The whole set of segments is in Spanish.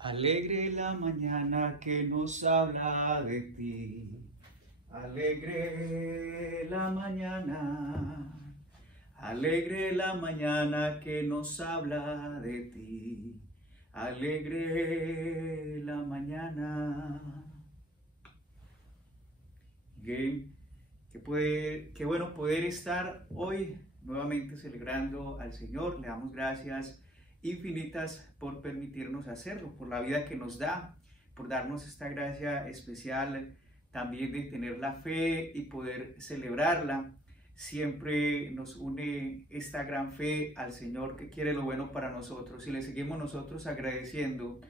Alegre la mañana que nos habla de ti. Alegre la mañana. Alegre la mañana que nos habla de ti. Alegre la mañana. Qué bueno poder estar hoy nuevamente celebrando al Señor. Le damos gracias infinitas por permitirnos hacerlo, por la vida que nos da, por darnos esta gracia especial también de tener la fe y poder celebrarla. Siempre nos une esta gran fe al Señor que quiere lo bueno para nosotros y le seguimos nosotros agradeciendo,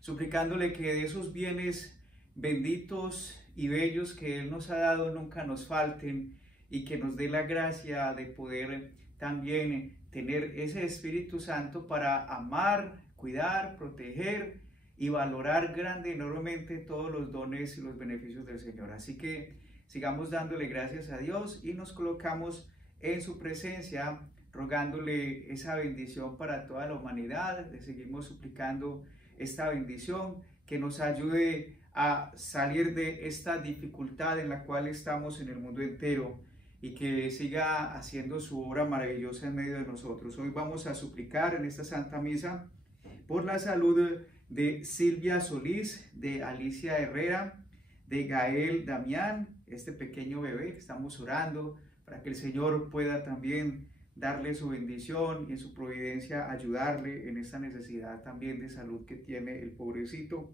suplicándole que de esos bienes benditos y bellos que Él nos ha dado nunca nos falten y que nos dé la gracia de poder también tener ese Espíritu Santo para amar, cuidar, proteger y valorar grande y enormemente todos los dones y los beneficios del Señor. Así que sigamos dándole gracias a Dios y nos colocamos en su presencia rogándole esa bendición para toda la humanidad. Le seguimos suplicando esta bendición que nos ayude a salir de esta dificultad en la cual estamos en el mundo entero y que siga haciendo su obra maravillosa en medio de nosotros. Hoy vamos a suplicar en esta Santa Misa por la salud de Silvia Solís, de Alicia Herrera, de Gael Damián, este pequeño bebé que estamos orando para que el Señor pueda también darle su bendición y en su providencia ayudarle en esta necesidad también de salud que tiene el pobrecito.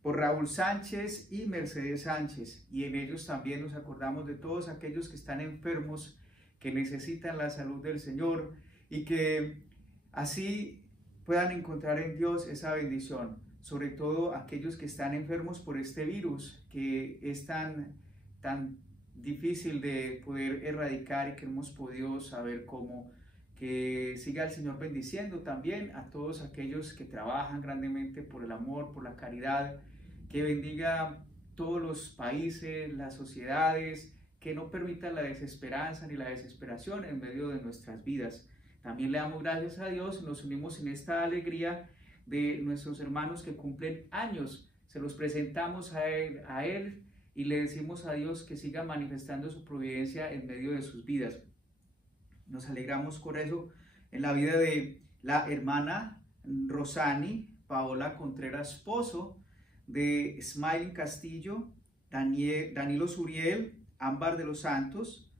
Por Raúl Sánchez y Mercedes Sánchez, y en ellos también nos acordamos de todos aquellos que están enfermos, que necesitan la salud del Señor y que así puedan encontrar en Dios esa bendición, sobre todo aquellos que están enfermos por este virus que es tan difícil de poder erradicar y que hemos podido saber cómo. Que siga el Señor bendiciendo también a todos aquellos que trabajan grandemente por el amor, por la caridad, que bendiga todos los países, las sociedades, que no permita la desesperanza ni la desesperación en medio de nuestras vidas. También le damos gracias a Dios, nos unimos en esta alegría de nuestros hermanos que cumplen años. Se los presentamos a Él y le decimos a Dios que siga manifestando su providencia en medio de sus vidas. Nos alegramos por eso en la vida de la hermana Rosani Paola Contreras Pozo, de Smiling Castillo, Danilo Suriel, Ámbar de los Santos,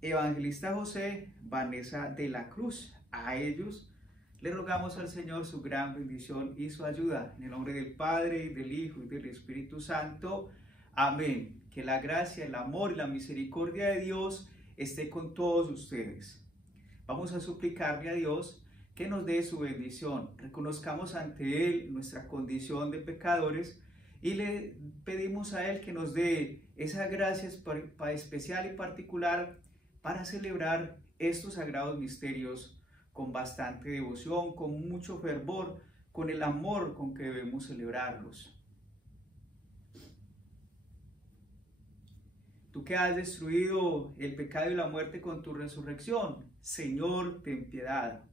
Evangelista José, Vanessa de la Cruz. A ellos le rogamos al Señor su gran bendición y su ayuda. En el nombre del Padre, y del Hijo, y del Espíritu Santo. Amén. Que la gracia, el amor y la misericordia de Dios esté con todos ustedes. Vamos a suplicarle a Dios que nos dé su bendición. Reconozcamos ante Él nuestra condición de pecadores y le pedimos a Él que nos dé esa gracia especial y particular para celebrar estos sagrados misterios con bastante devoción, con mucho fervor, con el amor con que debemos celebrarlos. Tú que has destruido el pecado y la muerte con tu resurrección, Señor, ten piedad.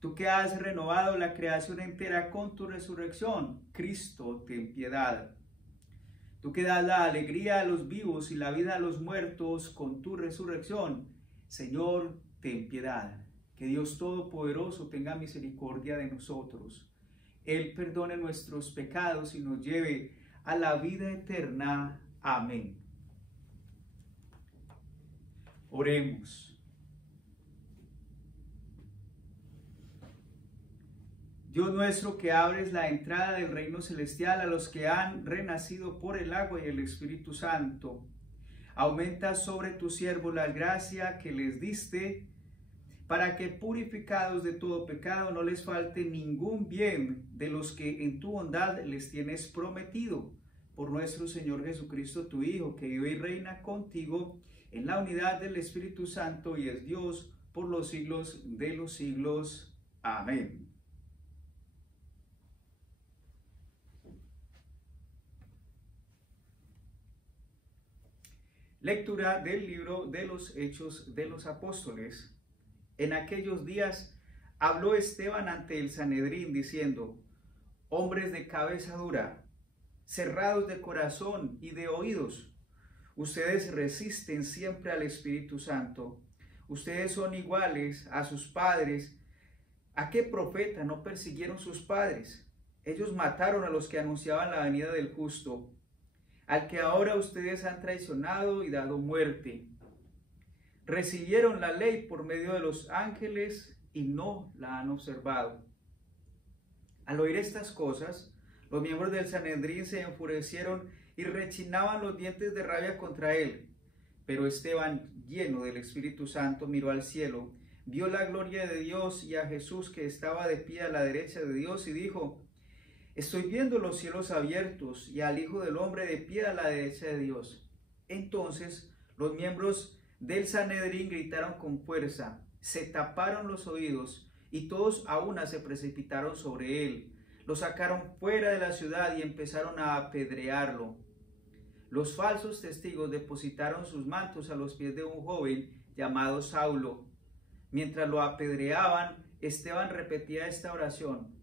Tú que has renovado la creación entera con tu resurrección, Cristo, ten piedad. Tú que das la alegría a los vivos y la vida a los muertos con tu resurrección, Señor, ten piedad. Que Dios Todopoderoso tenga misericordia de nosotros. Él perdone nuestros pecados y nos lleve a la vida eterna. Amén. Oremos. Dios nuestro, que abres la entrada del reino celestial a los que han renacido por el agua y el Espíritu Santo, aumenta sobre tus siervos la gracia que les diste, para que purificados de todo pecado no les falte ningún bien de los que en tu bondad les tienes prometido. Por nuestro Señor Jesucristo, tu Hijo, que vive y reina contigo en la unidad del Espíritu Santo y es Dios por los siglos de los siglos. Amén. Lectura del libro de los Hechos de los Apóstoles. En aquellos días habló Esteban ante el Sanedrín diciendo: hombres de cabeza dura, cerrados de corazón y de oídos. Ustedes resisten siempre al Espíritu Santo. Ustedes son iguales a sus padres. ¿A qué profeta no persiguieron sus padres? Ellos mataron a los que anunciaban la venida del justo, al que ahora ustedes han traicionado y dado muerte. Recibieron la ley por medio de los ángeles y no la han observado. Al oír estas cosas, los miembros del Sanedrín se enfurecieron y rechinaban los dientes de rabia contra él. Pero Esteban, lleno del Espíritu Santo, miró al cielo, vio la gloria de Dios y a Jesús que estaba de pie a la derecha de Dios y dijo: estoy viendo los cielos abiertos y al Hijo del Hombre de pie a la derecha de Dios. Entonces los miembros del Sanedrín gritaron con fuerza, se taparon los oídos y todos a una se precipitaron sobre él. Lo sacaron fuera de la ciudad y empezaron a apedrearlo. Los falsos testigos depositaron sus mantos a los pies de un joven llamado Saulo. Mientras lo apedreaban, Esteban repetía esta oración: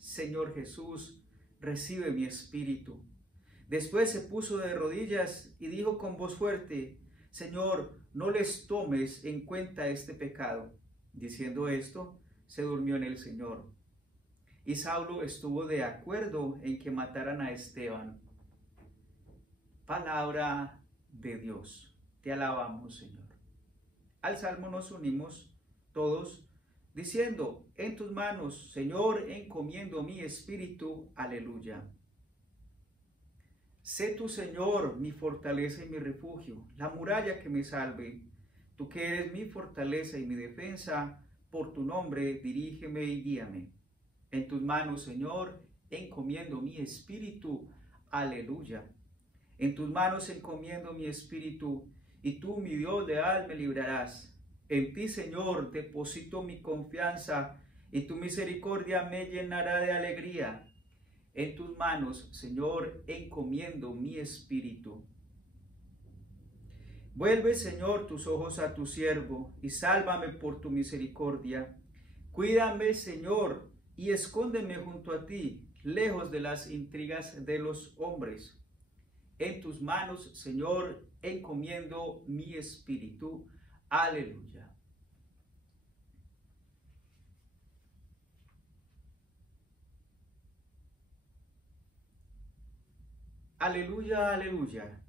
Señor Jesús, recibe mi espíritu. Después se puso de rodillas y dijo con voz fuerte: Señor, no les tomes en cuenta este pecado. Diciendo esto, se durmió en el Señor. Y Saulo estuvo de acuerdo en que mataran a Esteban. Palabra de Dios. Te alabamos, Señor. Al salmo nos unimos todos diciendo: en tus manos, Señor, encomiendo mi espíritu. Aleluya. Sé tú, Señor, mi fortaleza y mi refugio, la muralla que me salve. Tú que eres mi fortaleza y mi defensa, por tu nombre dirígeme y guíame. En tus manos, Señor, encomiendo mi espíritu. Aleluya. En tus manos encomiendo mi espíritu, y tú, mi Dios leal, me librarás. En ti, Señor, deposito mi confianza, y tu misericordia me llenará de alegría. En tus manos, Señor, encomiendo mi espíritu. Vuelve, Señor, tus ojos a tu siervo, y sálvame por tu misericordia. Cuídame, Señor, y escóndeme junto a ti, lejos de las intrigas de los hombres. En tus manos, Señor, encomiendo mi espíritu. Aleluya. Aleluya, aleluya.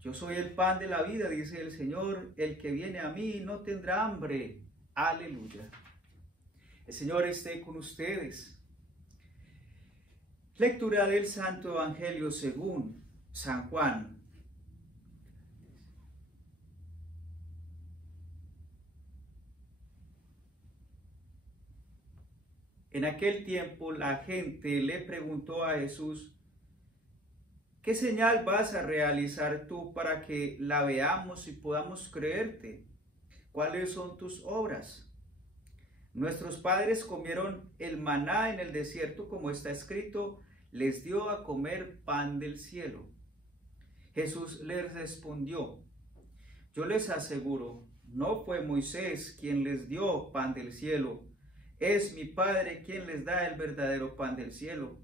Yo soy el pan de la vida, dice el Señor. El que viene a mí no tendrá hambre. Aleluya. El Señor esté con ustedes. Lectura del Santo Evangelio según San Juan. En aquel tiempo la gente le preguntó a Jesús: ¿qué señal vas a realizar tú para que la veamos y podamos creerte? ¿Cuáles son tus obras? Nuestros padres comieron el maná en el desierto, como está escrito: les dio a comer pan del cielo. Jesús les respondió: yo les aseguro, no fue Moisés quien les dio pan del cielo, es mi Padre quien les da el verdadero pan del cielo.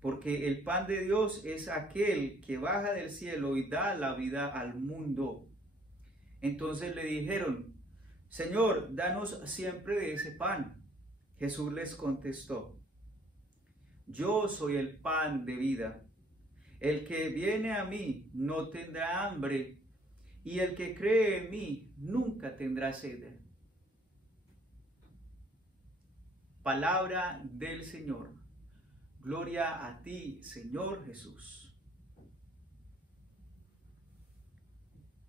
Porque el pan de Dios es aquel que baja del cielo y da la vida al mundo. Entonces le dijeron: Señor, danos siempre de ese pan. Jesús les contestó: yo soy el pan de vida. El que viene a mí no tendrá hambre, y el que cree en mí nunca tendrá sed. Palabra del Señor. Gloria a ti, Señor Jesús.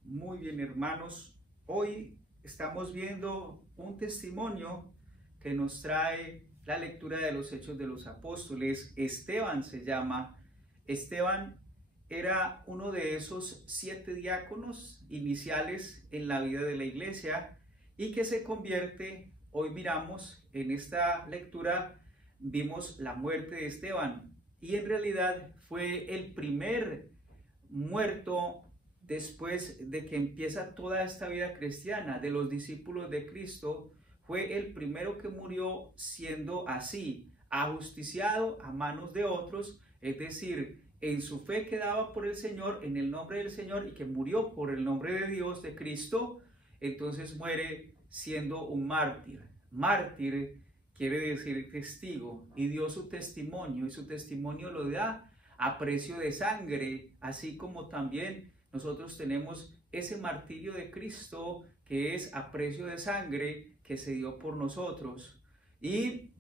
Muy bien, hermanos. Hoy estamos viendo un testimonio que nos trae la lectura de los Hechos de los Apóstoles. Esteban se llama. Esteban era uno de esos 7 diáconos iniciales en la vida de la iglesia y que se convierte, hoy miramos en esta lectura, vimos la muerte de Esteban y en realidad fue el primer muerto después de que empieza toda esta vida cristiana de los discípulos de Cristo. Fue el primero que murió siendo así, ajusticiado a manos de otros, es decir, en su fe que daba por el Señor, en el nombre del Señor, y que murió por el nombre de Dios, de Cristo, entonces muere siendo un mártir. Mártir quiere decir testigo, y dio su testimonio, y su testimonio lo da a precio de sangre, así como también nosotros tenemos ese martirio de Cristo que es a precio de sangre que se dio por nosotros. Y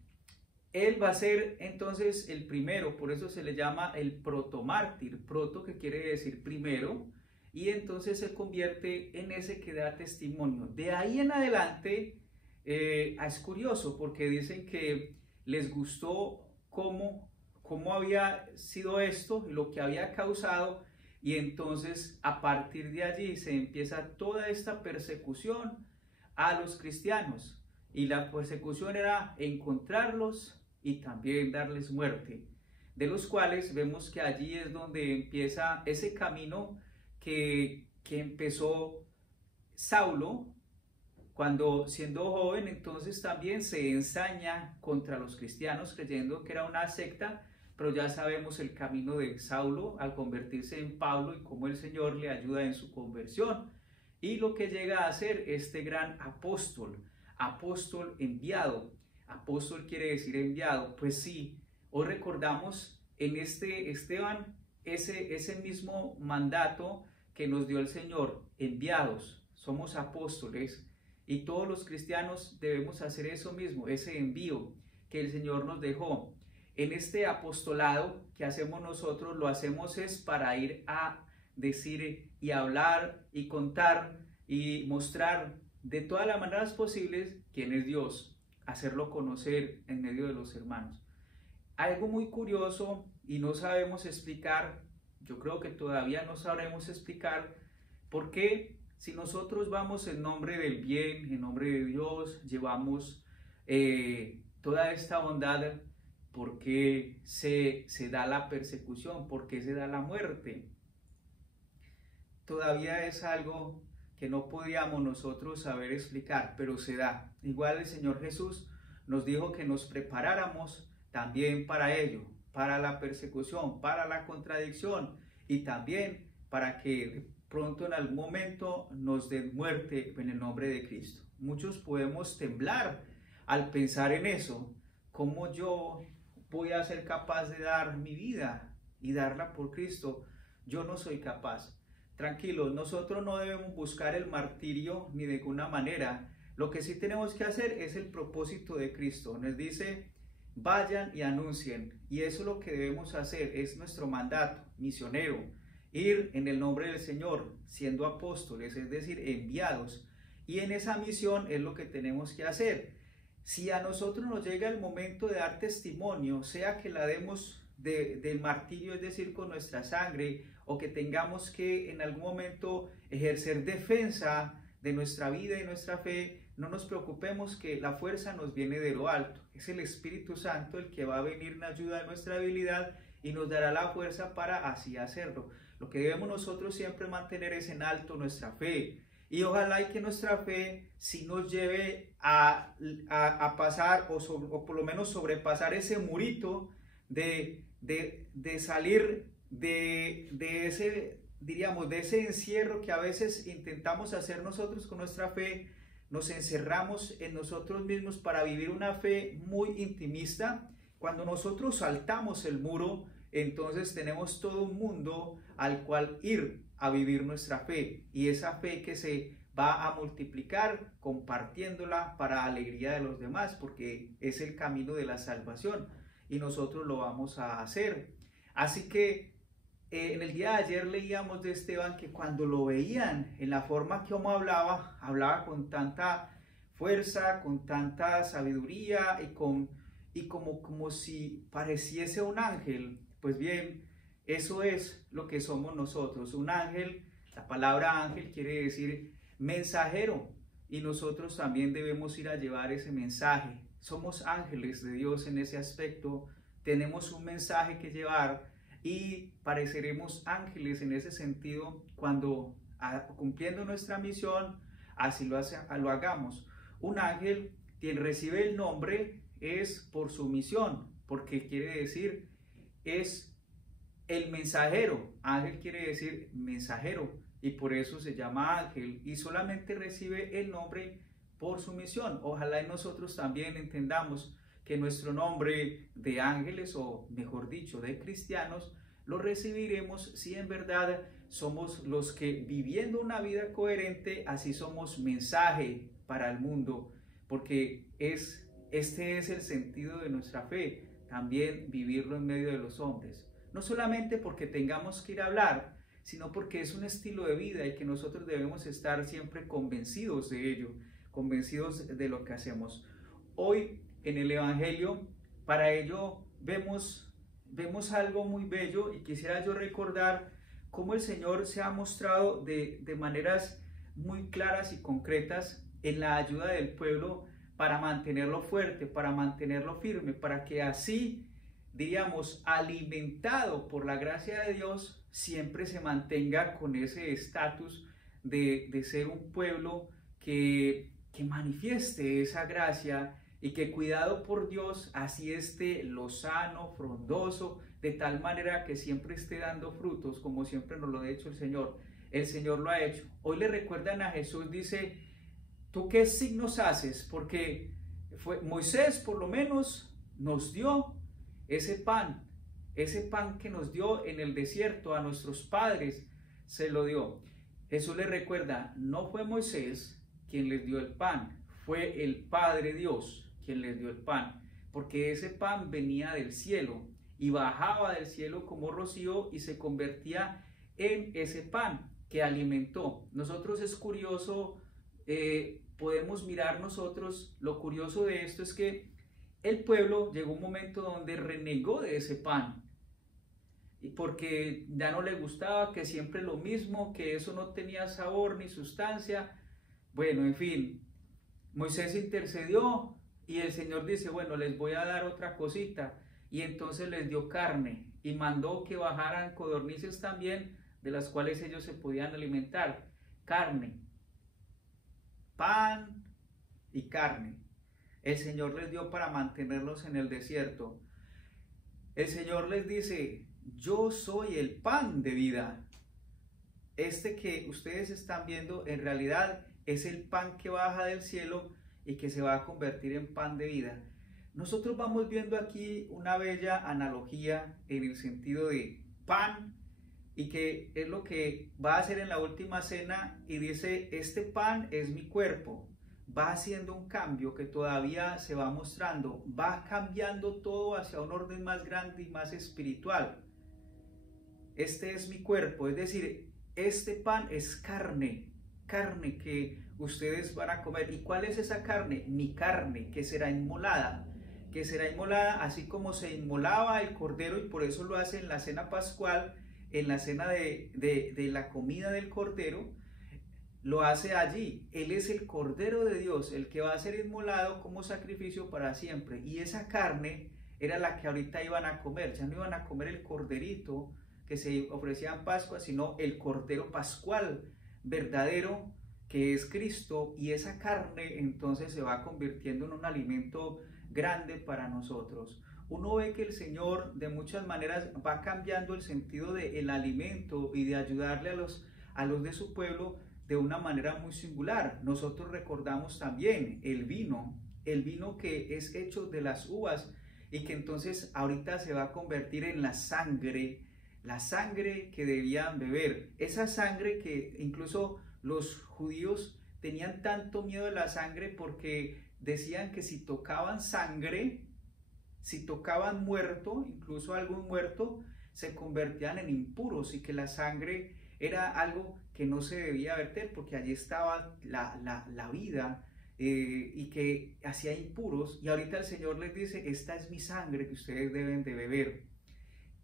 él va a ser entonces el primero, por eso se le llama el protomártir, proto que quiere decir primero, y entonces se convierte en ese que da testimonio. De ahí en adelante es curioso porque dicen que les gustó cómo había sido esto, lo que había causado, y entonces a partir de allí se empieza toda esta persecución a los cristianos, y la persecución era encontrarlos y también darles muerte, de los cuales vemos que allí es donde empieza ese camino que empezó Saulo cuando siendo joven. Entonces también se ensaña contra los cristianos creyendo que era una secta, pero ya sabemos el camino de Saulo al convertirse en Pablo y cómo el Señor le ayuda en su conversión y lo que llega a ser este gran apóstol, apóstol enviado. Apóstol quiere decir enviado. Pues sí, hoy recordamos en este Esteban ese mismo mandato que nos dio el Señor, enviados, somos apóstoles, y todos los cristianos debemos hacer eso mismo, ese envío que el Señor nos dejó. En este apostolado que hacemos nosotros, lo hacemos es para ir a decir y hablar y contar y mostrar de todas las maneras posibles quién es Dios, hacerlo conocer en medio de los hermanos. Algo muy curioso y no sabemos explicar, yo creo que todavía no sabremos explicar por qué, si nosotros vamos en nombre del bien, en nombre de Dios, llevamos toda esta bondad, ¿por qué se da la persecución? ¿Por qué se da la muerte? Todavía es algo que no podíamos nosotros saber explicar, pero se da. Igual el Señor Jesús nos dijo que nos preparáramos también para ello, para la persecución, para la contradicción y también para que pronto en algún momento nos den muerte en el nombre de Cristo. Muchos podemos temblar al pensar en eso. ¿Cómo yo voy a ser capaz de dar mi vida y darla por Cristo? Yo no soy capaz. Tranquilos, nosotros no debemos buscar el martirio ni de ninguna manera. Lo que sí tenemos que hacer es el propósito de Cristo. Nos dice, vayan y anuncien. Y eso es lo que debemos hacer, es nuestro mandato misionero. Ir en el nombre del Señor, siendo apóstoles, es decir, enviados. Y en esa misión es lo que tenemos que hacer. Si a nosotros nos llega el momento de dar testimonio, sea que la demos del martirio, es decir, con nuestra sangre, o que tengamos que en algún momento ejercer defensa de nuestra vida y nuestra fe, no nos preocupemos que la fuerza nos viene de lo alto. Es el Espíritu Santo el que va a venir en ayuda de nuestra habilidad y nos dará la fuerza para así hacerlo. Lo que debemos nosotros siempre mantener es en alto nuestra fe. Y ojalá y que nuestra fe sí nos lleve a pasar o por lo menos sobrepasar ese murito de salir de ese, diríamos, de ese encierro que a veces intentamos hacer nosotros con nuestra fe. Nos encerramos en nosotros mismos para vivir una fe muy intimista. Cuando nosotros saltamos el muro, entonces tenemos todo un mundo al cual ir a vivir nuestra fe, y esa fe que se va a multiplicar compartiéndola para alegría de los demás, porque es el camino de la salvación y nosotros lo vamos a hacer. Así que en el día de ayer leíamos de Esteban que cuando lo veían en la forma que hablaba con tanta fuerza, con tanta sabiduría y como si pareciese un ángel. Pues bien, eso es lo que somos nosotros, un ángel. La palabra ángel quiere decir mensajero, y nosotros también debemos ir a llevar ese mensaje. Somos ángeles de Dios en ese aspecto, tenemos un mensaje que llevar y pareceremos ángeles en ese sentido cuando cumpliendo nuestra misión así lo hagamos. Un ángel, quien recibe el nombre, es por su misión. porque quiere decir es el mensajero. Ángel quiere decir mensajero y por eso se llama ángel y solamente recibe el nombre por su misión. Ojalá y nosotros también entendamos que nuestro nombre de ángeles, o mejor dicho, de cristianos, lo recibiremos si en verdad somos los que, viviendo una vida coherente, así somos mensaje para el mundo, porque este es el sentido de nuestra fe, también vivirlo en medio de los hombres. No solamente porque tengamos que ir a hablar, sino porque es un estilo de vida y que nosotros debemos estar siempre convencidos de ello, convencidos de lo que hacemos. Hoy en el Evangelio, para ello vemos algo muy bello y quisiera yo recordar cómo el Señor se ha mostrado de maneras muy claras y concretas en la ayuda del pueblo para mantenerlo fuerte, para mantenerlo firme, para que así, diríamos, alimentado por la gracia de Dios, siempre se mantenga con ese estatus de ser un pueblo que manifieste esa gracia y que, cuidado por Dios, así esté lozano, frondoso, de tal manera que siempre esté dando frutos, como siempre nos lo ha hecho el Señor. El Señor lo ha hecho. Hoy le recuerdan a Jesús, dice: ¿tú qué signos haces? Porque Moisés por lo menos nos dio ese pan que nos dio en el desierto a nuestros padres, se lo dio. Jesús le recuerda: no fue Moisés quien les dio el pan, fue el Padre Dios quien les dio el pan, porque ese pan venía del cielo y bajaba del cielo como rocío y se convertía en ese pan que alimentó. Nosotros es curioso, podemos mirar nosotros, lo curioso de esto es que el pueblo llegó un momento donde renegó de ese pan, porque ya no le gustaba, que siempre lo mismo, que eso no tenía sabor ni sustancia. Bueno, en fin, Moisés intercedió y el Señor dice: bueno, les voy a dar otra cosita, y entonces les dio carne y mandó que bajaran codornices también, de las cuales ellos se podían alimentar. Carne, pan y carne. El Señor les dio para mantenerlos en el desierto. El Señor les dice: yo soy el pan de vida. Este que ustedes están viendo en realidad es el pan que baja del cielo y que se va a convertir en pan de vida. Nosotros vamos viendo aquí una bella analogía en el sentido de pan, y que es lo que va a hacer en la última cena, y dice: este pan es mi cuerpo. Va haciendo un cambio que todavía se va mostrando, va cambiando todo hacia un orden más grande y más espiritual. Este es mi cuerpo, es decir, este pan es carne que ustedes van a comer. ¿Y cuál es esa carne? Mi carne, que será inmolada así como se inmolaba el cordero, y por eso lo hace en la cena pascual, en la cena de la comida del cordero, lo hace allí. Él es el Cordero de Dios, el que va a ser inmolado como sacrificio para siempre, y esa carne era la que ahorita iban a comer. Ya no iban a comer el corderito que se ofrecía en Pascua, sino el cordero pascual verdadero, que es Cristo, y esa carne entonces se va convirtiendo en un alimento grande para nosotros. Uno ve que el Señor de muchas maneras va cambiando el sentido del alimento y de ayudarle a los de su pueblo de una manera muy singular. Nosotros recordamos también el vino que es hecho de las uvas, y que entonces ahorita se va a convertir en la sangre que debían beber. Esa sangre que incluso los judíos tenían tanto miedo de la sangre, porque decían que si tocaban sangre, si tocaban muerto, incluso algún muerto, se convertían en impuros, y que la sangre era algo que no se debía verter, porque allí estaba la vida, y que hacía impuros. Y ahorita el Señor les dice: esta es mi sangre que ustedes deben de beber.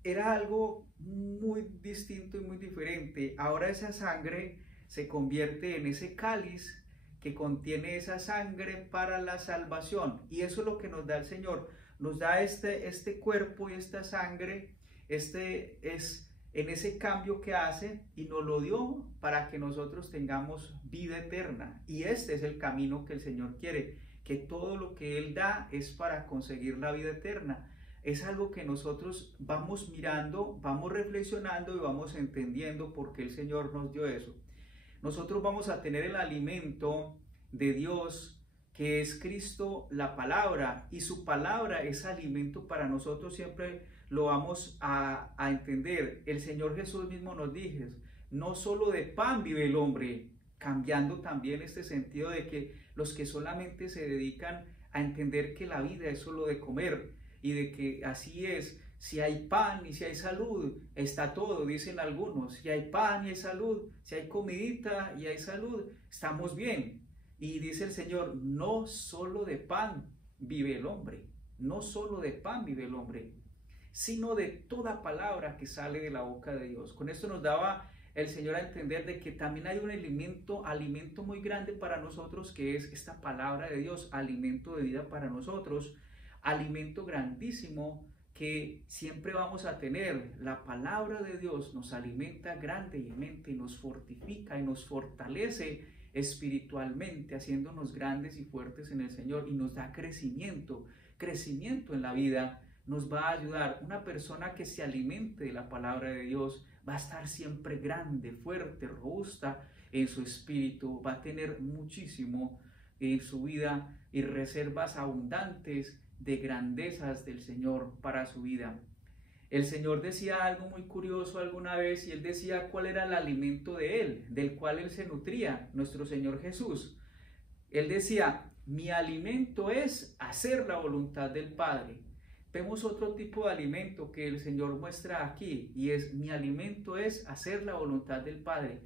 Era algo muy distinto y muy diferente. Ahora esa sangre se convierte en ese cáliz que contiene esa sangre para la salvación, y eso es lo que nos da el Señor. Nos da este cuerpo y esta sangre, es en ese cambio que hace, y nos lo dio para que nosotros tengamos vida eterna. Y este es el camino que el Señor quiere, que todo lo que Él da es para conseguir la vida eterna. es algo que nosotros vamos mirando, vamos reflexionando y vamos entendiendo por qué el Señor nos dio eso. Nosotros vamos a tener el alimento de Dios, que es Cristo, la palabra, y su palabra es alimento para nosotros, siempre lo vamos a entender. El Señor Jesús mismo nos dijo, no solo de pan vive el hombre, cambiando también este sentido de que los que solamente se dedican a entender que la vida es solo de comer y de que así es, si hay pan y si hay salud, está todo, dicen algunos. Si hay pan y hay salud, si hay comidita y hay salud, estamos bien. Y dice el Señor, no solo de pan vive el hombre, no solo de pan vive el hombre, sino de toda palabra que sale de la boca de Dios. Con esto nos daba el Señor a entender de que también hay un alimento muy grande para nosotros, que es esta palabra de Dios, alimento de vida para nosotros, alimento grandísimo que siempre vamos a tener. La palabra de Dios nos alimenta grandemente y nos fortifica y nos fortalece espiritualmente, haciéndonos grandes y fuertes en el Señor, y nos da crecimiento en la vida. Nos va a ayudar. Una persona que se alimente de la palabra de Dios va a estar siempre grande, fuerte, robusta en su espíritu, va a tener muchísimo en su vida y reservas abundantes de grandezas del Señor para su vida. El Señor decía algo muy curioso alguna vez, y Él decía cuál era el alimento de Él, del cual Él se nutría, nuestro Señor Jesús. Él decía, mi alimento es hacer la voluntad del Padre. Vemos otro tipo de alimento que el Señor muestra aquí, y es, mi alimento es hacer la voluntad del Padre.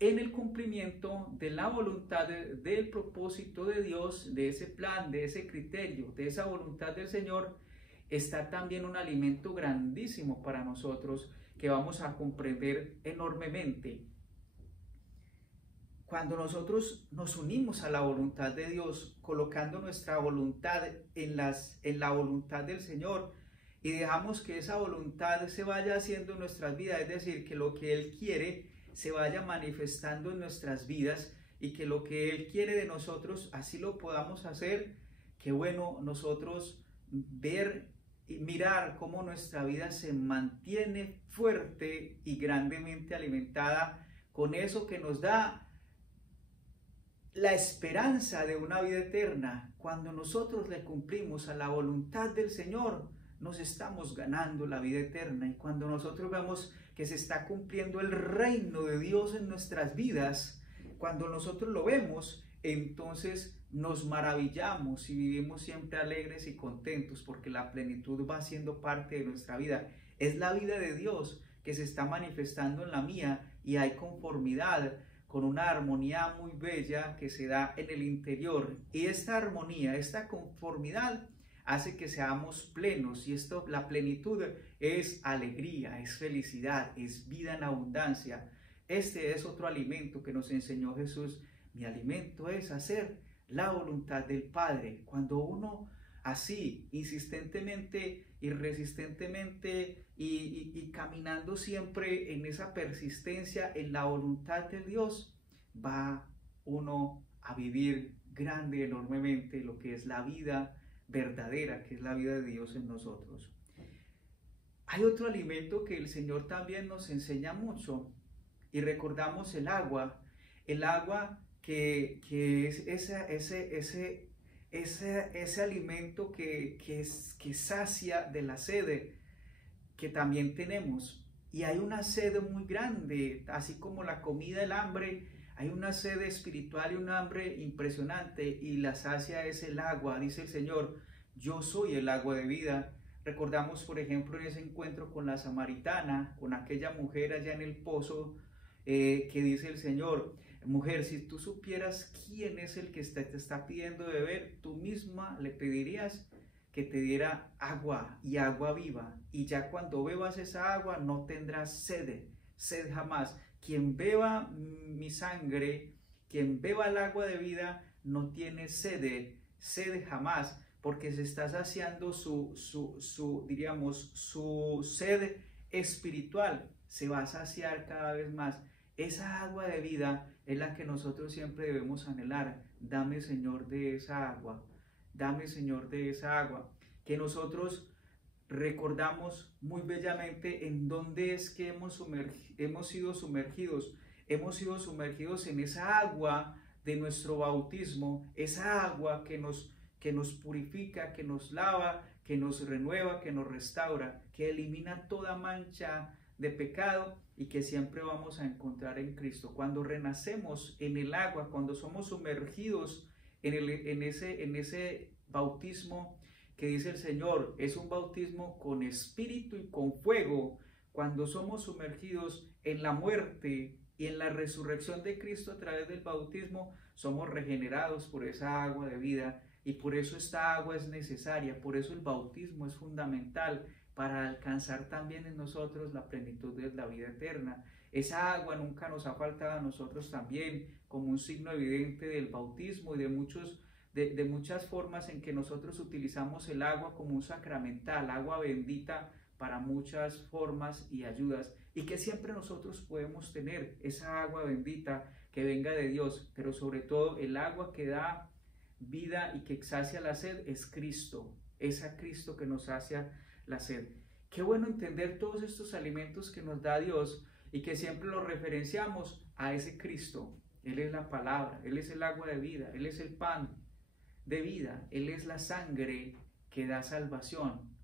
En el cumplimiento de la voluntad, del propósito de Dios, de ese plan, de ese criterio, de esa voluntad del Señor, está también un alimento grandísimo para nosotros que vamos a comprender enormemente. Cuando nosotros nos unimos a la voluntad de Dios, colocando nuestra voluntad en la voluntad del Señor, y dejamos que esa voluntad se vaya haciendo en nuestras vidas, es decir, que lo que Él quiere se vaya manifestando en nuestras vidas, y que lo que Él quiere de nosotros así lo podamos hacer. Qué bueno nosotros ver y mirar cómo nuestra vida se mantiene fuerte y grandemente alimentada con eso que nos da la esperanza de una vida eterna. Cuando nosotros le cumplimos a la voluntad del Señor, nos estamos ganando la vida eterna. Y cuando nosotros vemos que se está cumpliendo el reino de Dios en nuestras vidas, cuando nosotros lo vemos, entonces nos maravillamos y vivimos siempre alegres y contentos, porque la plenitud va siendo parte de nuestra vida. Es la vida de Dios que se está manifestando en la mía, y hay conformidad con una armonía muy bella que se da en el interior, y esta armonía, esta conformidad hace que seamos plenos, y esto, la plenitud es alegría, es felicidad, es vida en abundancia. Este es otro alimento que nos enseñó Jesús. Mi alimento es hacer la voluntad del Padre. Cuando uno así, insistentemente, irresistentemente y caminando siempre en esa persistencia en la voluntad de Dios, va uno a vivir grande, enormemente, lo que es la vida verdadera, que es la vida de Dios en nosotros. Hay otro alimento que el Señor también nos enseña mucho, y recordamos el agua que es ese alimento que sacia de la sed que también tenemos. Y hay una sed muy grande, así como la comida, el hambre, hay una sed espiritual y un hambre impresionante, y la sacia es el agua. Dice el Señor, yo soy el agua de vida. Recordamos, por ejemplo, en ese encuentro con la samaritana, con aquella mujer allá en el pozo, que dice el Señor, mujer, si tú supieras quién es el que te está pidiendo beber, tú misma le pedirías que te diera agua, y agua viva, y ya cuando bebas esa agua no tendrás sed jamás. Quien beba mi sangre, quien beba el agua de vida, no tiene sed jamás, porque se está saciando su sed espiritual, se va a saciar cada vez más. Esa agua de vida es la que nosotros siempre debemos anhelar. Dame, Señor, de esa agua. Dame, Señor, de esa agua. Que nosotros recordamos muy bellamente en dónde es que hemos sido sumergidos. Hemos sido sumergidos en esa agua de nuestro bautismo, esa agua que nos purifica, que nos lava, que nos renueva, que nos restaura, que elimina toda mancha de pecado y que siempre vamos a encontrar en Cristo. Cuando renacemos en el agua, cuando somos sumergidos en ese bautismo que dice el Señor, es un bautismo con espíritu y con fuego. Cuando somos sumergidos en la muerte y en la resurrección de Cristo a través del bautismo, somos regenerados por esa agua de vida, y por eso esta agua es necesaria, por eso el bautismo es fundamental para alcanzar también en nosotros la plenitud de la vida eterna. Esa agua nunca nos ha faltado a nosotros también, como un signo evidente del bautismo y de muchas formas en que nosotros utilizamos el agua como un sacramental, agua bendita para muchas formas y ayudas, y que siempre nosotros podemos tener esa agua bendita que venga de Dios, pero sobre todo el agua que da vida y que sacia la sed es Cristo, es a Cristo que nos sacia la sed. Qué bueno entender todos estos alimentos que nos da Dios y que siempre los referenciamos a ese Cristo. Él es la palabra, Él es el agua de vida, Él es el pan de vida, Él es la sangre que da salvación,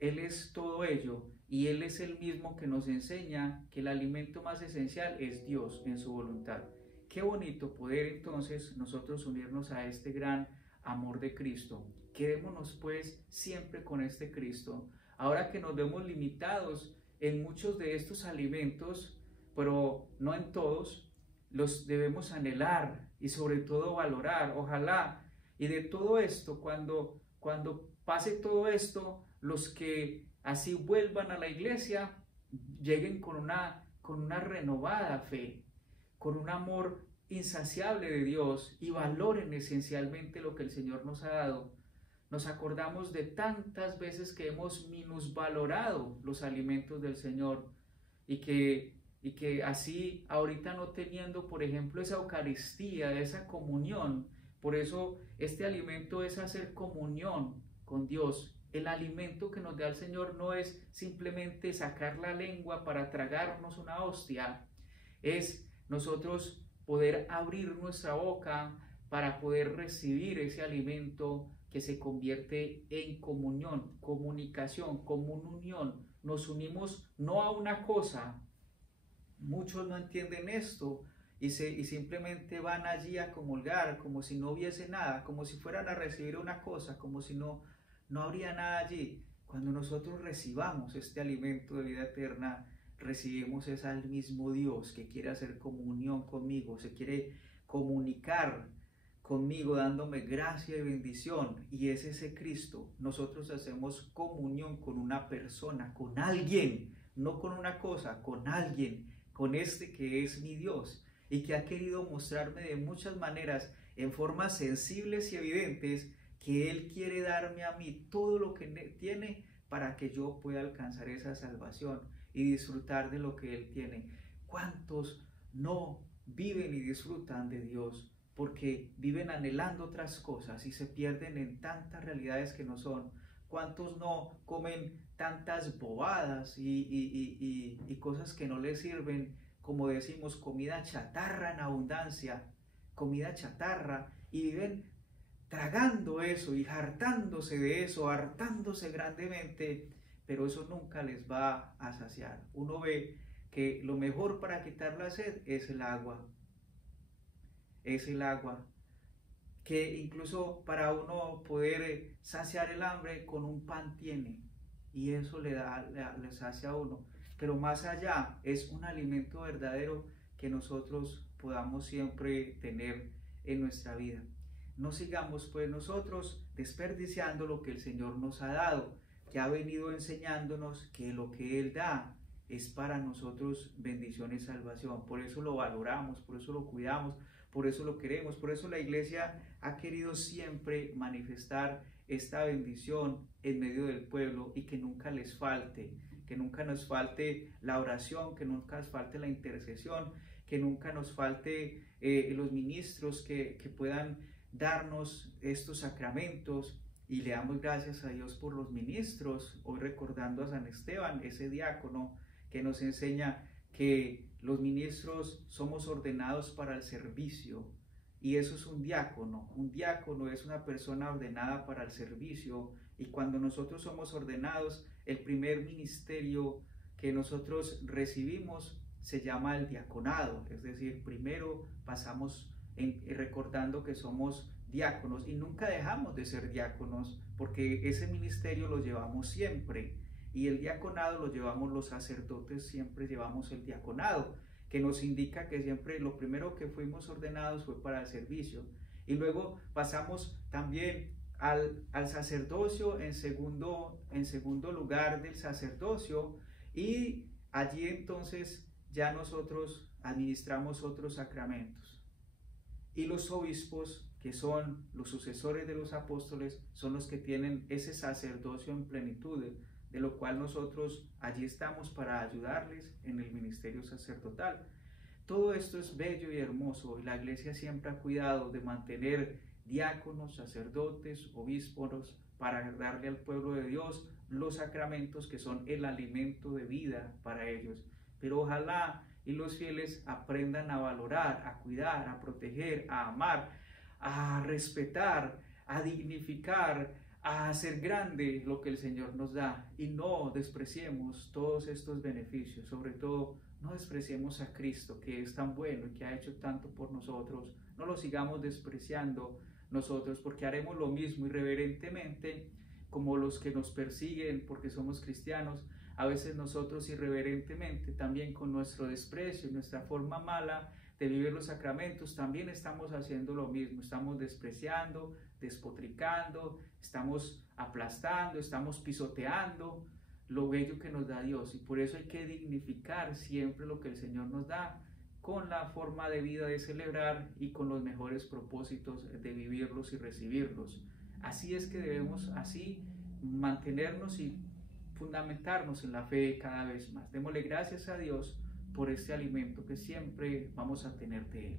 Él es todo ello, y Él es el mismo que nos enseña que el alimento más esencial es Dios en su voluntad. Qué bonito poder entonces nosotros unirnos a este gran amor de Cristo. Quedémonos pues siempre con este Cristo. Ahora que nos vemos limitados en muchos de estos alimentos, pero no en todos, los debemos anhelar y sobre todo valorar. Ojalá, y de todo esto, cuando pase todo esto, los que así vuelvan a la iglesia lleguen con una renovada fe, con un amor insaciable de Dios, y valoren esencialmente lo que el Señor nos ha dado. Nos acordamos de tantas veces que hemos minusvalorado los alimentos del Señor, y que así ahorita no teniendo, por ejemplo, esa Eucaristía, esa comunión. Por eso este alimento es hacer comunión con Dios. El alimento que nos da el Señor no es simplemente sacar la lengua para tragarnos una hostia, es nosotros poder abrir nuestra boca para poder recibir ese alimento que se convierte en comunión, comunicación, comunión. Nos unimos no a una cosa. Muchos no entienden esto y simplemente van allí a comulgar como si no hubiese nada, como si fueran a recibir una cosa, como si no habría nada allí. Cuando nosotros recibamos este alimento de vida eterna, recibimos es al mismo Dios que quiere hacer comunión conmigo, se quiere comunicar conmigo dándome gracia y bendición, y es ese Cristo. Nosotros hacemos comunión con una persona, con alguien, no con una cosa, con alguien, con este que es mi Dios y que ha querido mostrarme de muchas maneras, en formas sensibles y evidentes, que Él quiere darme a mí todo lo que tiene para que yo pueda alcanzar esa salvación y disfrutar de lo que Él tiene. ¿Cuántos no viven y disfrutan de Dios porque viven anhelando otras cosas y se pierden en tantas realidades que no son? ¿Cuántos no comen tantas bobadas y cosas que no les sirven, como decimos, comida chatarra en abundancia, comida chatarra, y viven tragando eso y hartándose de eso, hartándose grandemente, pero eso nunca les va a saciar? Uno ve que lo mejor para quitar la sed es el agua, que incluso para uno poder saciar el hambre con un pan tiene, y eso le sacia a uno. Pero más allá es un alimento verdadero que nosotros podamos siempre tener en nuestra vida. No sigamos pues nosotros desperdiciando lo que el Señor nos ha dado, que ha venido enseñándonos que lo que Él da es para nosotros bendición y salvación. Por eso lo valoramos, por eso lo cuidamos, por eso lo queremos. Por eso la iglesia ha querido siempre manifestar esta bendición en medio del pueblo, y que nunca les falte, que nunca nos falte la oración, que nunca nos falte la intercesión, que nunca nos falte los ministros que puedan darnos estos sacramentos, y le damos gracias a Dios por los ministros, hoy recordando a San Esteban, ese diácono que nos enseña que los ministros somos ordenados para el servicio, y eso es un diácono. Un diácono es una persona ordenada para el servicio, y cuando nosotros somos ordenados, el primer ministerio que nosotros recibimos se llama el diaconado, es decir, primero pasamos recordando que somos diáconos y nunca dejamos de ser diáconos porque ese ministerio lo llevamos siempre, y el diaconado lo llevamos los sacerdotes, siempre llevamos el diaconado, que nos indica que siempre lo primero que fuimos ordenados fue para el servicio, y luego pasamos también al sacerdocio en segundo lugar del sacerdocio, y allí entonces ya nosotros administramos otros sacramentos. Y los obispos, que son los sucesores de los apóstoles, son los que tienen ese sacerdocio en plenitud, de lo cual nosotros allí estamos para ayudarles en el ministerio sacerdotal. Todo esto es bello y hermoso, y la Iglesia siempre ha cuidado de mantener diáconos, sacerdotes, obispos, para darle al pueblo de Dios los sacramentos que son el alimento de vida para ellos. Pero ojalá y los fieles aprendan a valorar, a cuidar, a proteger, a amar, a respetar, a dignificar, a hacer grande lo que el Señor nos da, y no despreciemos todos estos beneficios. Sobre todo, no despreciemos a Cristo, que es tan bueno y que ha hecho tanto por nosotros. No lo sigamos despreciando nosotros, porque haremos lo mismo irreverentemente como los que nos persiguen porque somos cristianos. A veces nosotros irreverentemente, también con nuestro desprecio y nuestra forma mala de vivir los sacramentos, también estamos haciendo lo mismo. Estamos despreciando, despotricando, estamos aplastando, estamos pisoteando lo bello que nos da Dios, y por eso hay que dignificar siempre lo que el Señor nos da, con la forma de vida de celebrar y con los mejores propósitos de vivirlos y recibirlos. Así es que debemos así mantenernos y fundamentarnos en la fe cada vez más. Démosle gracias a Dios por este alimento que siempre vamos a tener de Él.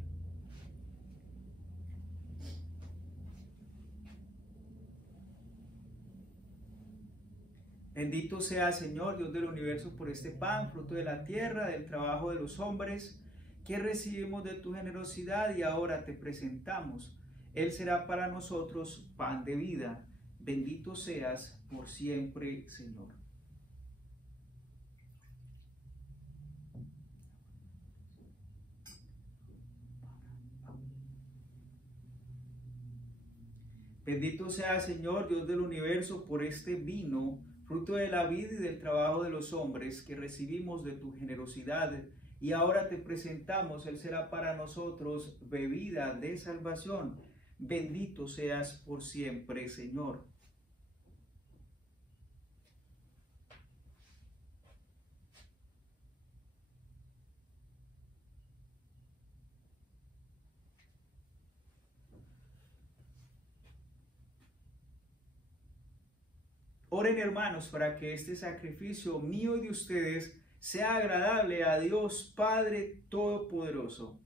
Bendito sea, Señor, Dios del universo, por este pan, fruto de la tierra, del trabajo de los hombres, que recibimos de tu generosidad y ahora te presentamos. Él será para nosotros pan de vida. Bendito seas por siempre, Señor. Bendito sea, Señor, Dios del universo, por este vino, fruto de la vida y del trabajo de los hombres, que recibimos de tu generosidad y ahora te presentamos. Él será para nosotros bebida de salvación. Bendito seas por siempre, Señor. Oren, hermanos, para que este sacrificio mío y de ustedes sea agradable a Dios Padre Todopoderoso.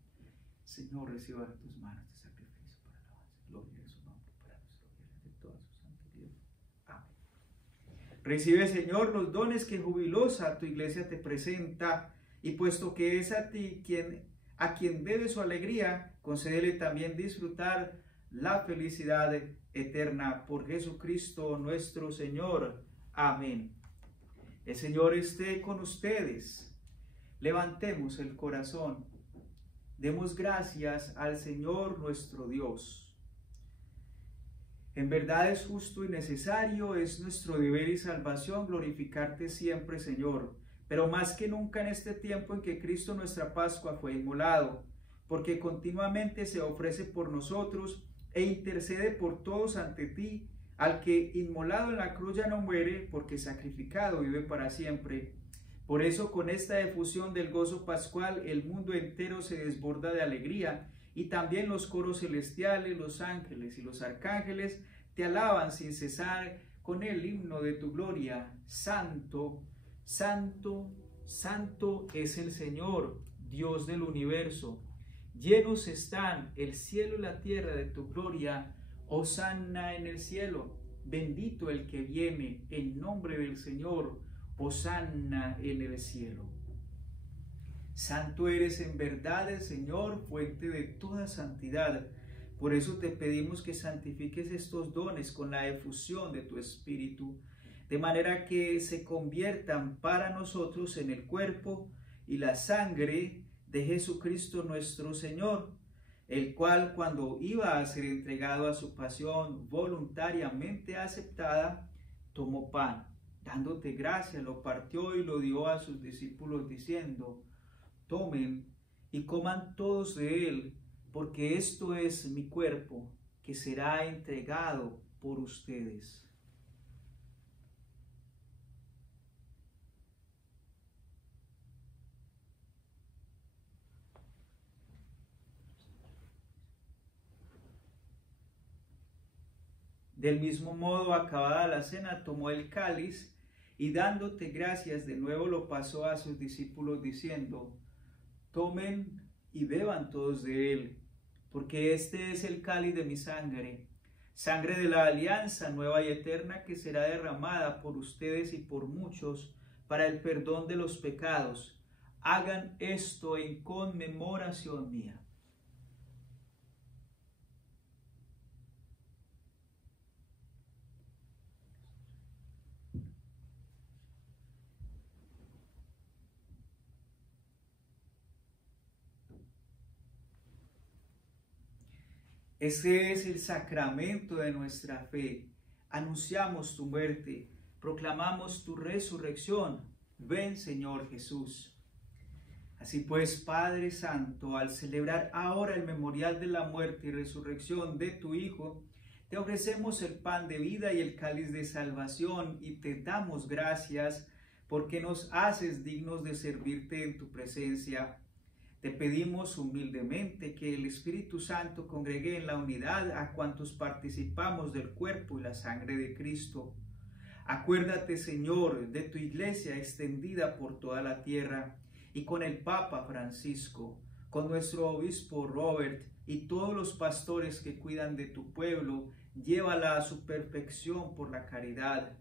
Señor, reciba de tus manos este sacrificio para la alabanza y gloria de su nombre, para nuestro bien de toda su santidad. Amén. Recibe, Señor, los dones que jubilosa tu iglesia te presenta, y puesto que es a ti a quien debe su alegría, concédele también disfrutar la felicidad eterna por Jesucristo nuestro Señor. Amén. El Señor esté con ustedes. Levantemos el corazón. Demos gracias al Señor nuestro Dios. En verdad es justo y necesario, es nuestro deber y salvación glorificarte siempre, Señor, pero más que nunca en este tiempo en que Cristo nuestra Pascua fue inmolado, porque continuamente se ofrece por nosotros e intercede por todos ante ti, al que inmolado en la cruz ya no muere, porque sacrificado vive para siempre. Por eso, con esta efusión del gozo pascual, el mundo entero se desborda de alegría, y también los coros celestiales, los ángeles y los arcángeles te alaban sin cesar con el himno de tu gloria. Santo, santo, santo es el Señor, Dios del universo. Llenos están el cielo y la tierra de tu gloria. Hosanna en el cielo. bendito el que viene en nombre del Señor, hosana en el cielo. Santo eres en verdad el Señor, fuente de toda santidad. Por eso te pedimos que santifiques estos dones con la efusión de tu Espíritu, de manera que se conviertan para nosotros en el cuerpo y la sangre de Jesucristo nuestro Señor, el cual, cuando iba a ser entregado a su pasión voluntariamente aceptada, tomó pan, dándote gracias, lo partió y lo dio a sus discípulos diciendo: tomen y coman todos de él, porque esto es mi cuerpo, que será entregado por ustedes. Del mismo modo, acabada la cena, tomó el cáliz y dándote gracias de nuevo lo pasó a sus discípulos diciendo: tomen y beban todos de él, porque este es el cáliz de mi sangre, sangre de la alianza nueva y eterna, que será derramada por ustedes y por muchos para el perdón de los pecados. Hagan esto en conmemoración mía. Ese es el sacramento de nuestra fe. Anunciamos tu muerte, proclamamos tu resurrección. Ven, Señor Jesús. Así pues, Padre Santo, al celebrar ahora el memorial de la muerte y resurrección de tu Hijo, te ofrecemos el pan de vida y el cáliz de salvación y te damos gracias porque nos haces dignos de servirte en tu presencia. Te pedimos humildemente que el Espíritu Santo congregue en la unidad a cuantos participamos del cuerpo y la sangre de Cristo. Acuérdate, Señor, de tu iglesia extendida por toda la tierra y con el Papa Francisco, con nuestro obispo Robert y todos los pastores que cuidan de tu pueblo, llévala a su perfección por la caridad.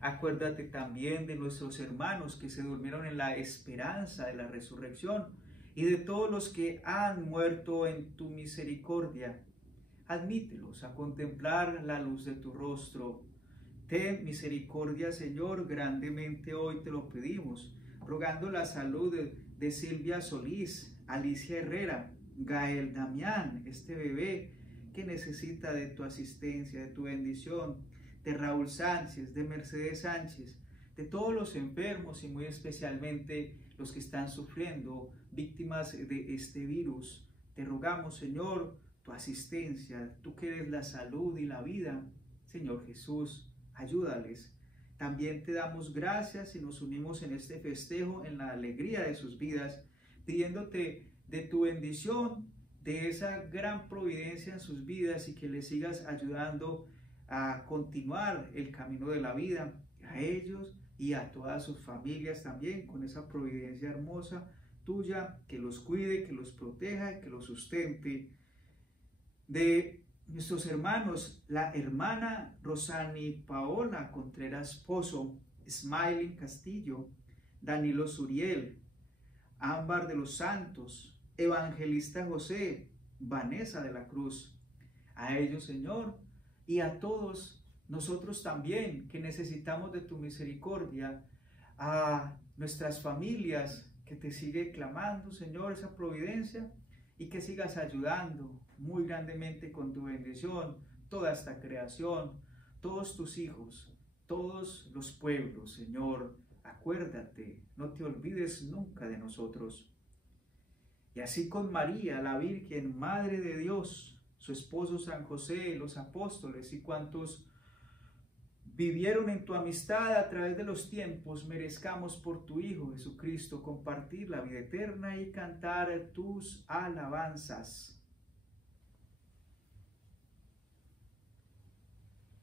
Acuérdate también de nuestros hermanos que se durmieron en la esperanza de la resurrección, y de todos los que han muerto en tu misericordia. Admítelos a contemplar la luz de tu rostro. Ten misericordia, Señor, grandemente hoy te lo pedimos, rogando la salud de Silvia Solís, Alicia Herrera, Gael Damián, este bebé que necesita de tu asistencia, de tu bendición, de Raúl Sánchez, de Mercedes Sánchez, de todos los enfermos y muy especialmente los que están sufriendo, víctimas de este virus. Te rogamos, Señor, tu asistencia, tú que eres la salud y la vida. Señor Jesús, ayúdales. También te damos gracias y nos unimos en este festejo, en la alegría de sus vidas, pidiéndote de tu bendición, de esa gran providencia en sus vidas y que les sigas ayudando a continuar el camino de la vida, a ellos y a todas sus familias también, con esa providencia hermosa tuya, que los cuide, que los proteja, que los sustente. De nuestros hermanos, la hermana Rosani Paola Contreras Pozo, Smiley Castillo, Danilo Suriel, Ámbar de los Santos, Evangelista José, Vanessa de la Cruz. A ellos, Señor, y a todos nosotros también que necesitamos de tu misericordia, a nuestras familias, que te sigue clamando, Señor, esa providencia y que sigas ayudando muy grandemente con tu bendición, toda esta creación, todos tus hijos, todos los pueblos, Señor. Acuérdate, no te olvides nunca de nosotros. Y así con María, la Virgen, Madre de Dios, su esposo San José, los apóstoles y cuantos vivieron en tu amistad a través de los tiempos, merezcamos por tu Hijo Jesucristo compartir la vida eterna y cantar tus alabanzas.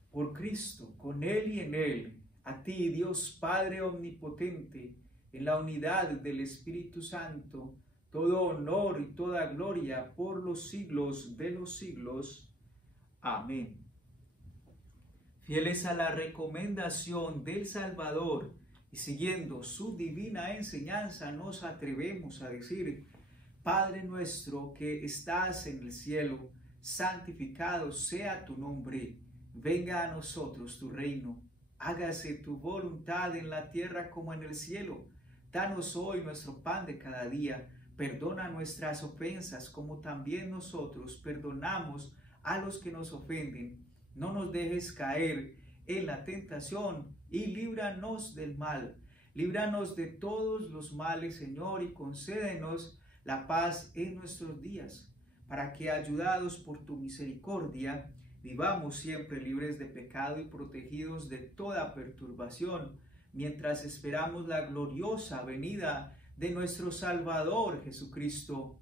Por Cristo, con Él y en Él, a ti, Dios Padre omnipotente, en la unidad del Espíritu Santo, todo honor y toda gloria por los siglos de los siglos. Amén. Fieles a la recomendación del Salvador y siguiendo su divina enseñanza, nos atrevemos a decir: Padre nuestro que estás en el cielo, santificado sea tu nombre. Venga a nosotros tu reino. Hágase tu voluntad en la tierra como en el cielo. Danos hoy nuestro pan de cada día. Perdona nuestras ofensas como también nosotros perdonamos a los que nos ofenden. No nos dejes caer en la tentación y líbranos del mal. Líbranos de todos los males, Señor, y concédenos la paz en nuestros días, para que, ayudados por tu misericordia, vivamos siempre libres de pecado y protegidos de toda perturbación, mientras esperamos la gloriosa venida de nuestro Salvador Jesucristo.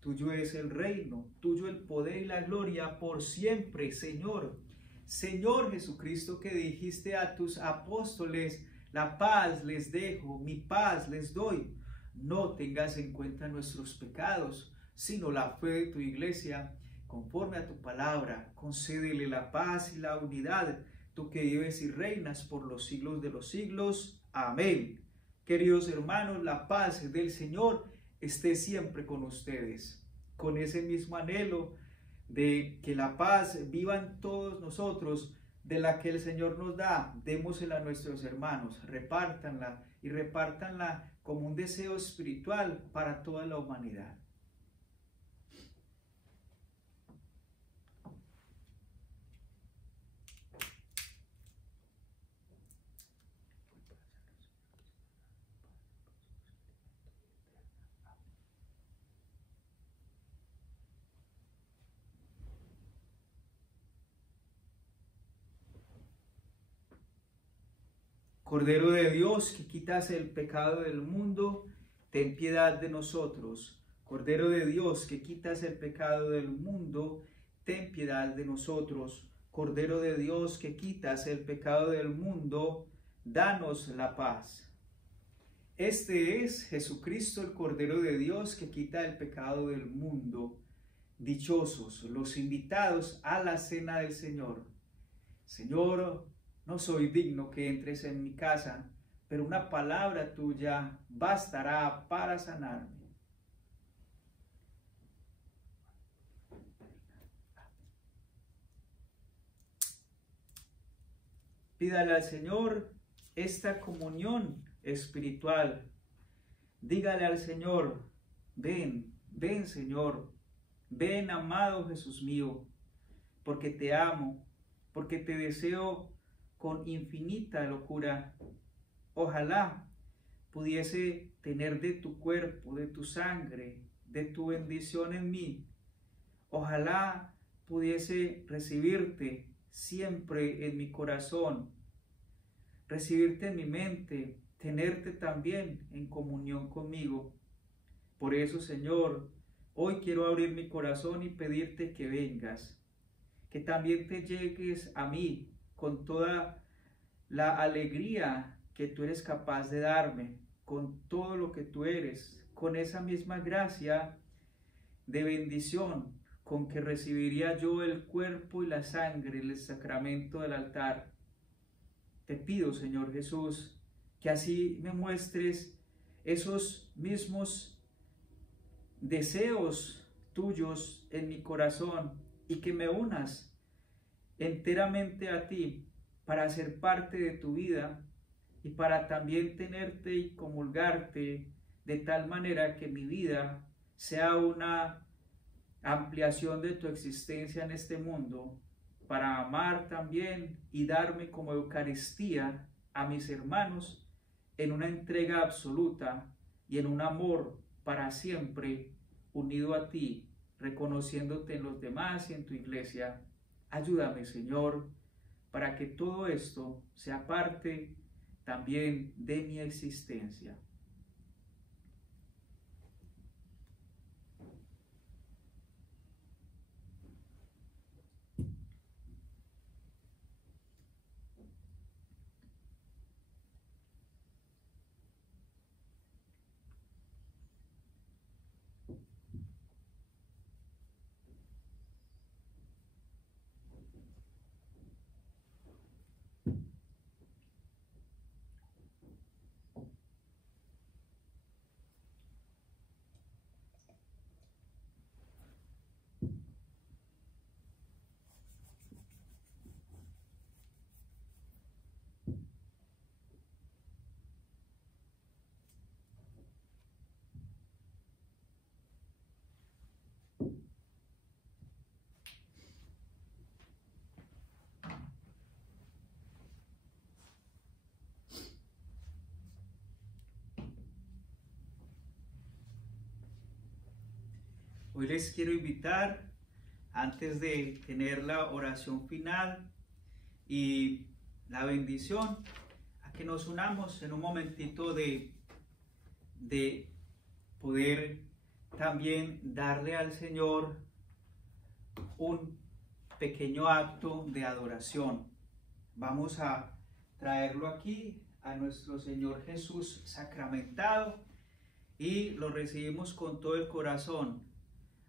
Tuyo es el reino, tuyo el poder y la gloria por siempre, Señor. Señor Jesucristo, que dijiste a tus apóstoles: la paz les dejo, mi paz les doy. No tengas en cuenta nuestros pecados, sino la fe de tu iglesia. Conforme a tu palabra, concédele la paz y la unidad, tú que vives y reinas por los siglos de los siglos. Amén. Queridos hermanos, la paz del Señor esté siempre con ustedes. Con ese mismo anhelo de que la paz viva en todos nosotros, de la que el Señor nos da, démosela a nuestros hermanos, repártanla y repártanla como un deseo espiritual para toda la humanidad. Cordero de Dios, que quitas el pecado del mundo, ten piedad de nosotros. Cordero de Dios, que quitas el pecado del mundo, ten piedad de nosotros. Cordero de Dios, que quitas el pecado del mundo, danos la paz. Este es Jesucristo, el Cordero de Dios, que quita el pecado del mundo. Dichosos los invitados a la cena del Señor. Señor, no soy digno que entres en mi casa, pero una palabra tuya bastará para sanarme. Pídale al Señor esta comunión espiritual. Dígale al Señor: ven, ven Señor, ven amado Jesús mío, porque te amo, porque te deseo con infinita locura. Ojalá pudiese tener de tu cuerpo, de tu sangre, de tu bendición en mí. Ojalá pudiese recibirte siempre en mi corazón, recibirte en mi mente, tenerte también en comunión conmigo. Por eso, Señor, hoy quiero abrir mi corazón y pedirte que vengas, que también te llegues a mí con toda la alegría que tú eres capaz de darme, con todo lo que tú eres, con esa misma gracia de bendición con que recibiría yo el cuerpo y la sangre, el sacramento del altar. Te pido, Señor Jesús, que así me muestres esos mismos deseos tuyos en mi corazón y que me unas enteramente a ti para ser parte de tu vida y para también tenerte y comulgarte de tal manera que mi vida sea una ampliación de tu existencia en este mundo, para amar también y darme como Eucaristía a mis hermanos en una entrega absoluta y en un amor para siempre unido a ti, reconociéndote en los demás y en tu iglesia. Ayúdame, Señor, para que todo esto sea parte también de mi existencia. Hoy les quiero invitar, antes de tener la oración final y la bendición, a que nos unamos en un momentito de poder también darle al Señor un pequeño acto de adoración. Vamos a traerlo aquí a nuestro Señor Jesús sacramentado y lo recibimos con todo el corazón.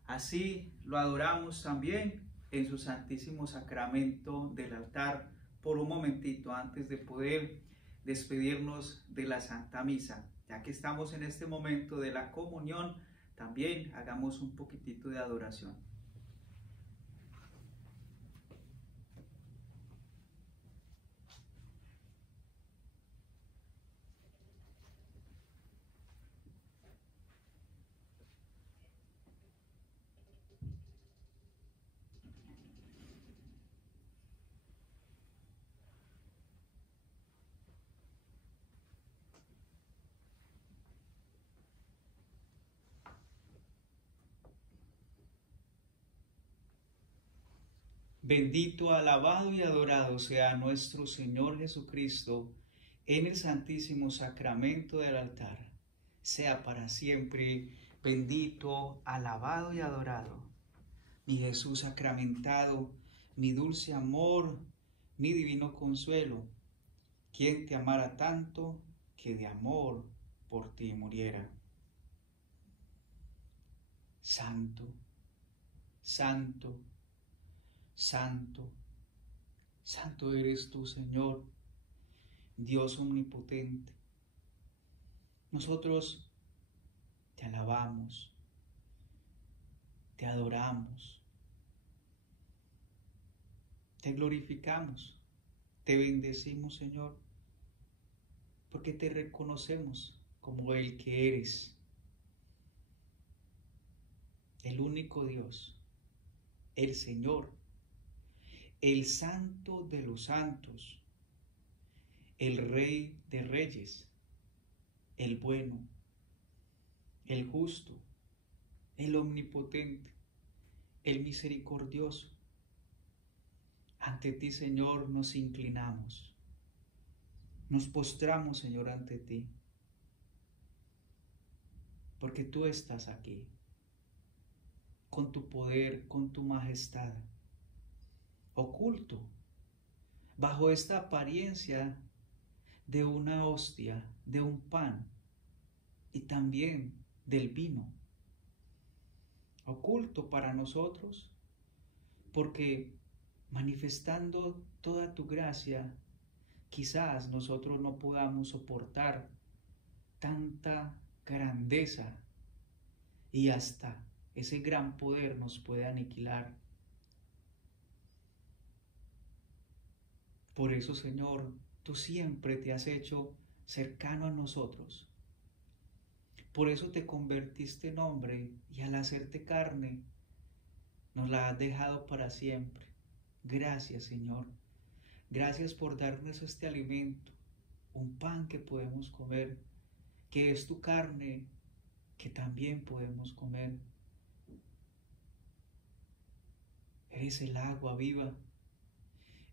Así lo adoramos también en su santísimo sacramento del altar por un momentito antes de poder despedirnos de la Santa Misa. Ya que estamos en este momento de la comunión, también hagamos un poquitito de adoración. Bendito, alabado y adorado sea nuestro Señor Jesucristo en el santísimo sacramento del altar. Sea para siempre bendito, alabado y adorado. Mi Jesús sacramentado, mi dulce amor, mi divino consuelo, quien te amara tanto que de amor por ti muriera. Santo, santo, santo, santo eres tú, Señor, Dios omnipotente. Nosotros te alabamos, te adoramos, te glorificamos, te bendecimos, Señor, porque te reconocemos como el que eres, el único Dios, el Señor, el Santo de los santos, el Rey de reyes, el bueno, el justo, el omnipotente, el misericordioso. Ante ti, Señor, nos inclinamos, nos postramos, Señor, ante ti, porque tú estás aquí, con tu poder, con tu majestad, oculto, bajo esta apariencia de una hostia, de un pan y también del vino, oculto para nosotros, porque manifestando toda tu gracia, quizás nosotros no podamos soportar tanta grandeza y hasta ese gran poder nos puede aniquilar. Por eso, Señor, tú siempre te has hecho cercano a nosotros. Por eso te convertiste en hombre y al hacerte carne, nos la has dejado para siempre. Gracias, Señor. Gracias por darnos este alimento, un pan que podemos comer, que es tu carne, que también podemos comer. Eres el agua viva,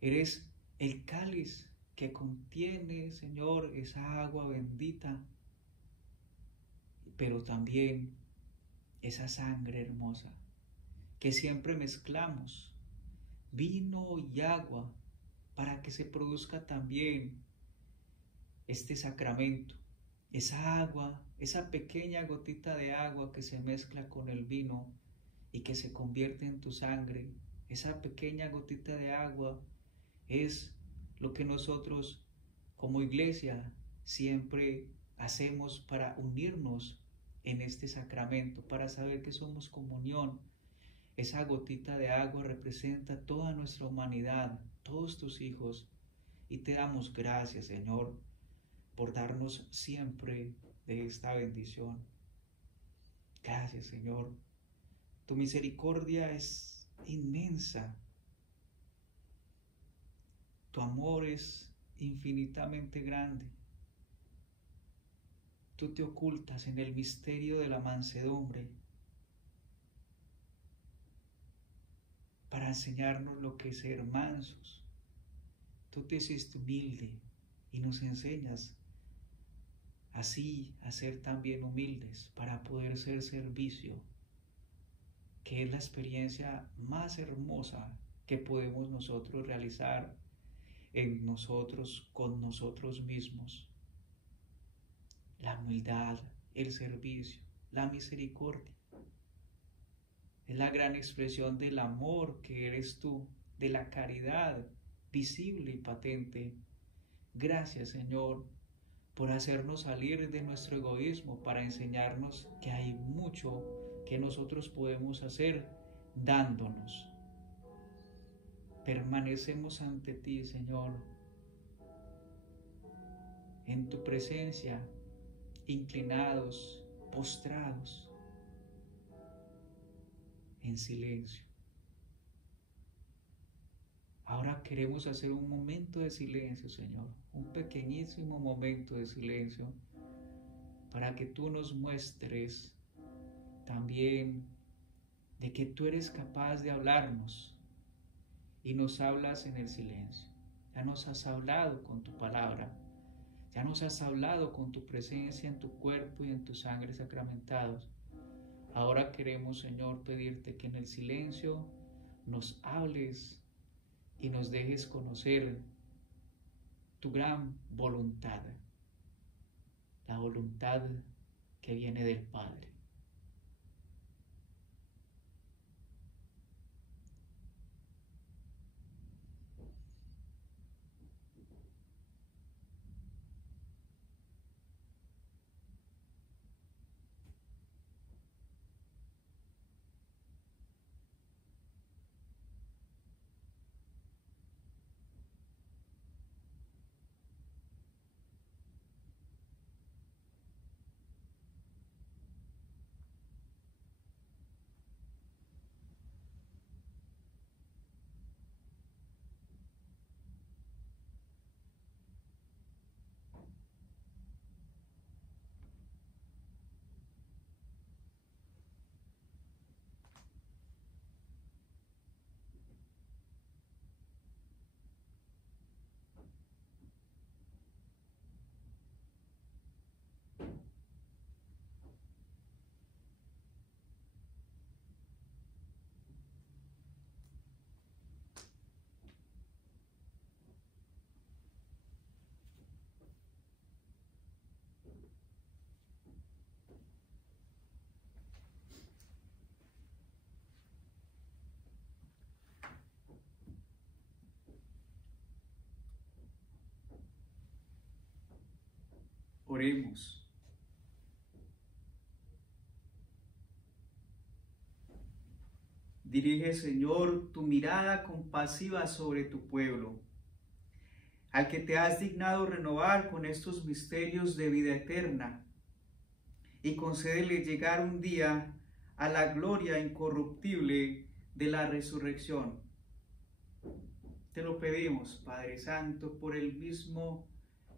eres el cáliz que contiene, Señor, esa agua bendita, pero también esa sangre hermosa que siempre mezclamos, vino y agua, para que se produzca también este sacramento, esa agua, esa pequeña gotita de agua que se mezcla con el vino y que se convierte en tu sangre. Esa pequeña gotita de agua es lo que nosotros como iglesia siempre hacemos para unirnos en este sacramento, para saber que somos comunión. Esa gotita de agua representa toda nuestra humanidad, todos tus hijos, y te damos gracias, Señor, por darnos siempre de esta bendición. Gracias, Señor. Tu misericordia es inmensa. Tu amor es infinitamente grande. Tú te ocultas en el misterio de la mansedumbre. enseñarnos lo que es ser mansos. Tú te hiciste humilde y nos enseñas así a ser también humildes para poder ser servicio, que es la experiencia más hermosa que podemos nosotros realizar en nosotros, con nosotros mismos. La humildad, el servicio, la misericordia. Es la gran expresión del amor que eres tú, de la caridad visible y patente. Gracias, Señor, por hacernos salir de nuestro egoísmo para enseñarnos que hay mucho que nosotros podemos hacer dándonos. Permanecemos ante ti, Señor, en tu presencia, inclinados, postrados, en silencio. Ahora queremos hacer un momento de silencio, Señor, un pequeñísimo momento de silencio, para que tú nos muestres también de que tú eres capaz de hablarnos y nos hablas en el silencio. Ya nos has hablado con tu palabra, ya nos has hablado con tu presencia en tu cuerpo y en tu sangre sacramentados. Ahora queremos, Señor, pedirte que en el silencio nos hables y nos dejes conocer tu gran voluntad, la voluntad que viene del Padre. Oremos. Dirige, Señor, tu mirada compasiva sobre tu pueblo, al que te has dignado renovar con estos misterios de vida eterna, y concédele llegar un día a la gloria incorruptible de la resurrección. Te lo pedimos, Padre Santo, por el mismo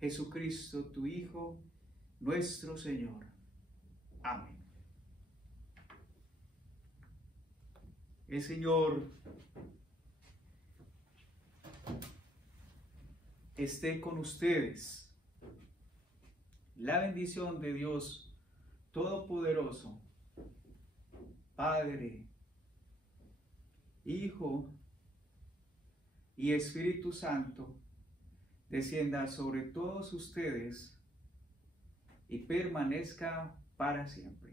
Jesucristo, tu Hijo, nuestro Señor. Amén. El Señor esté con ustedes. La bendición de Dios Todopoderoso, Padre, Hijo y Espíritu Santo, descienda sobre todos ustedes y permanezca para siempre.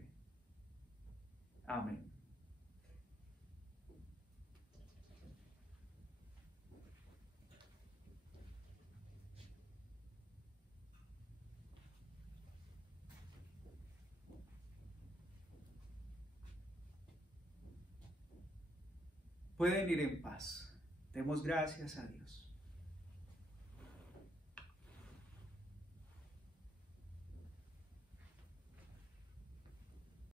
Amén. Pueden ir en paz. Demos gracias a Dios.